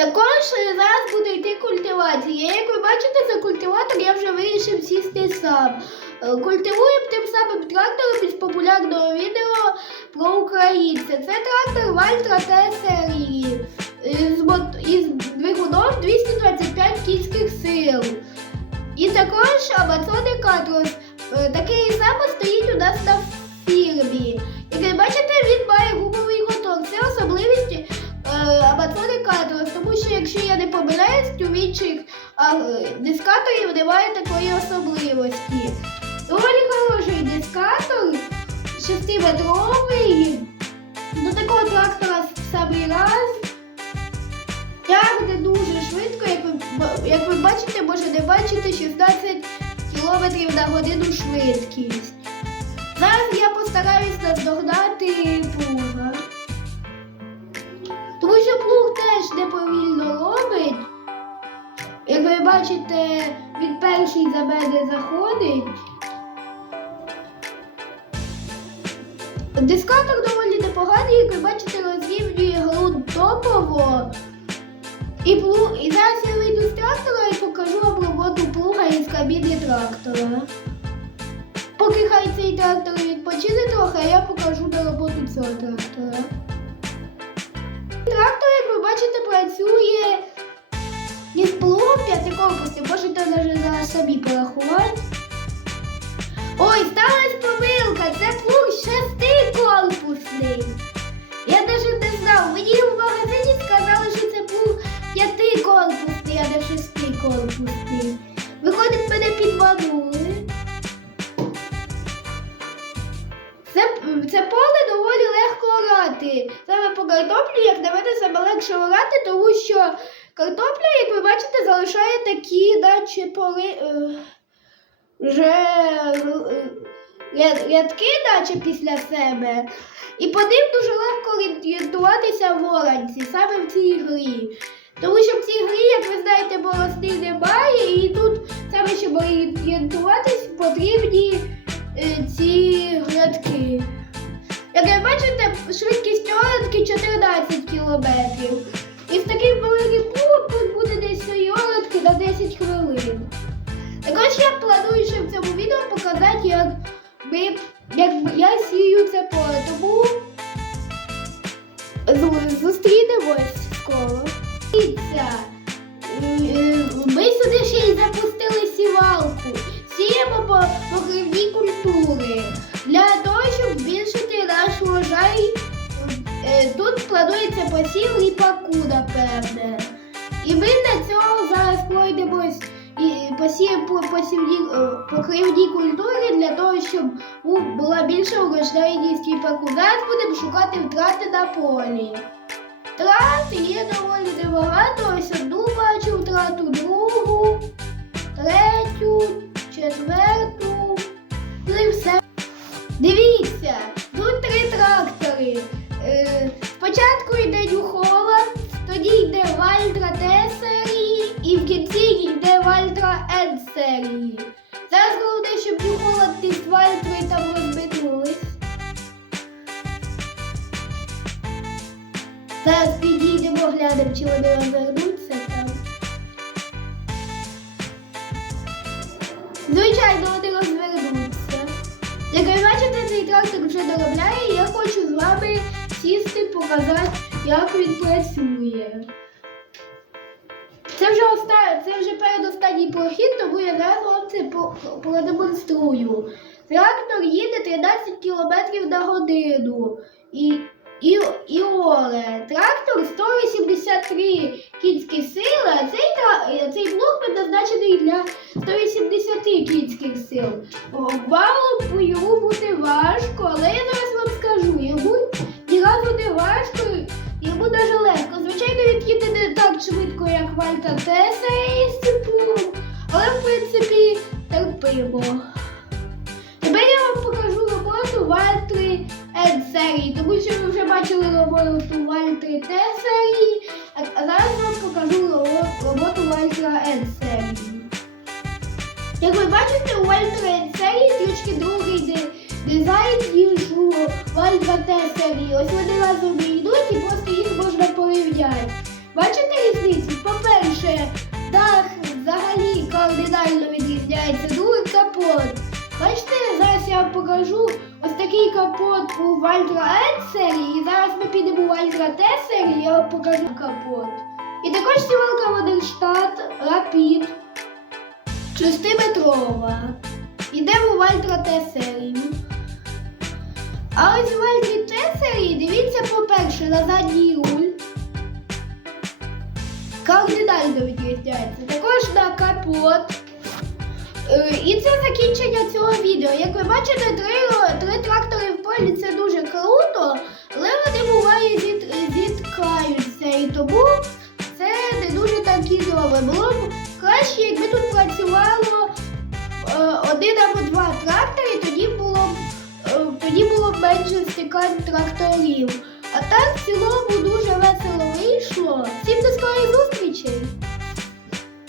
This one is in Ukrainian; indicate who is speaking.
Speaker 1: Також зараз буде йти культивація. Як ви бачите, за культиватор я вже вирішив сісти сам. Е, Культивуємо тим самим трактором із популярного відео про українця. Це трактор Вальтра Т серії із, двигуном 225 кінських сил. І також Amazon Катрос. Е, Такий самий стоїть у нас на якщо я не помиляюсь, у інших дискаторів немає такої особливості. Доволі хороший дискатор, 6-метровий. До такого трактора самий раз. Тягне дуже швидко, як ви, як ви бачите, може не бачите 16 км на годину швидкість. Зараз я постараюсь наздогнати плуга. Бачите, він перший за мене заходить. Дискатор доволі непоганий, як ви бачите, розрівнює ґрунт топово. І, плуг, і зараз я вийду з трактора і покажу вам роботу плуга із кабіни трактора. Поки хай цей трактор відпочине трохи, а я покажу на роботу цього трактора. Трактор, як ви бачите, працює п'ятикорпусів. Можете навіть собі порахувати. Ой, сталася помилка, це плуг шестикорпусний. Я навіть не знав. Мені в магазині сказали, що це плуг п'ятикорпусний, а не шестикорпусний. Виходить, мене підманули. Це, це поле доволі легко орати. Саме по картоплі, як на мене, саме легше орати, тому що картопля, як ви бачите, залишає такі, наче поли. е, вже е, рядки, наче після себе. І по ним дуже легко орієнтуватися в оранці, саме в цій грі. Тому що в цій грі, як ви знаєте, борозни немає, і тут саме щоб орієнтуватись, потрібні е, ці грядки. Як ви бачите, швидкість оранки 14 кілометрів. Ще в цьому відео показати, як, ми, як я сію це поле. Тому зустрінемось скоро. Ми сюди ще й запустили сівалку. Сіємо по покривні культури для того, щоб збільшити наш врожай. Е, Тут планується посів ріпаку, напевне. І ми на цьому зараз пройдемось і посіємо по посівні е, культури для того, щоб була більша урожайність ріпаку. Зараз будемо шукати втрати на полі. Втрати є доволі небагато. Ось одну бачу втрату, другу, третю, четверту. Ну і все. Дивіться, тут три трактори. Е, спочатку йде Нюхола, тоді йде Вальтра Т серії і в кінці Вальтра Н серії. Зараз головне, щоб Нюхола ті з Вальтрою там розминулись. Зараз підійдемо, глянемо, чи вони розвернуться там. Звичайно, вони розвернуться. Як ви бачите, цей трактор вже доробляє, і я хочу з вами сісти, показати, як він працює. Це вже оста... це вже передостанній прохід, тому я зараз вам це продемонструю. Трактор їде 13 км на годину. І, і, і оле. Трактор 183 кінські сили, а цей, тра- цей блок предназначений для 180 кінських сил. О, Мало йому буде важко, але я зараз вам скажу, йому ні разу не важко, йому дуже Їде не так швидко, як Вальта Теса із цим але в принципі терпимо. Тепер я вам покажу роботу Вальтри Н серії, тому що ви вже бачили роботу Вальтри Т серії, а зараз вам покажу роботу Вальтра Н серії. Як ви бачите, у Вальтра Н серії трішки другий ди- дизайн, ніж у Вальтра Т серії. Ось вони разом йдуть і просто їх можна. Бачите різницю? дуже дах взагалі кардинально відрізняється. Другий капот. Бачите, зараз я вам покажу ось такий капот у Вальтра N серії. І зараз ми підемо у Вальтра Т серії, я вам покажу капот. І також сівалка Модерштат Рапід 6-метрова. Йдемо у Вальтра Т серію. А ось в Вальтрі Т серії, дивіться, по-перше, на задній руль. Кардинально відрізняється. Також на капот. Е, І це закінчення цього відео. Як ви бачите, три, три трактори в полі це дуже круто, але вони буває зіт, зіткаються. І тому це не дуже так ізове. Було б краще, якби тут працювало е, один або два трактори, тоді було б е, тоді було б менше стикань тракторів. А так в цілому дуже весело вийшло. Всім до скорої зустрічі!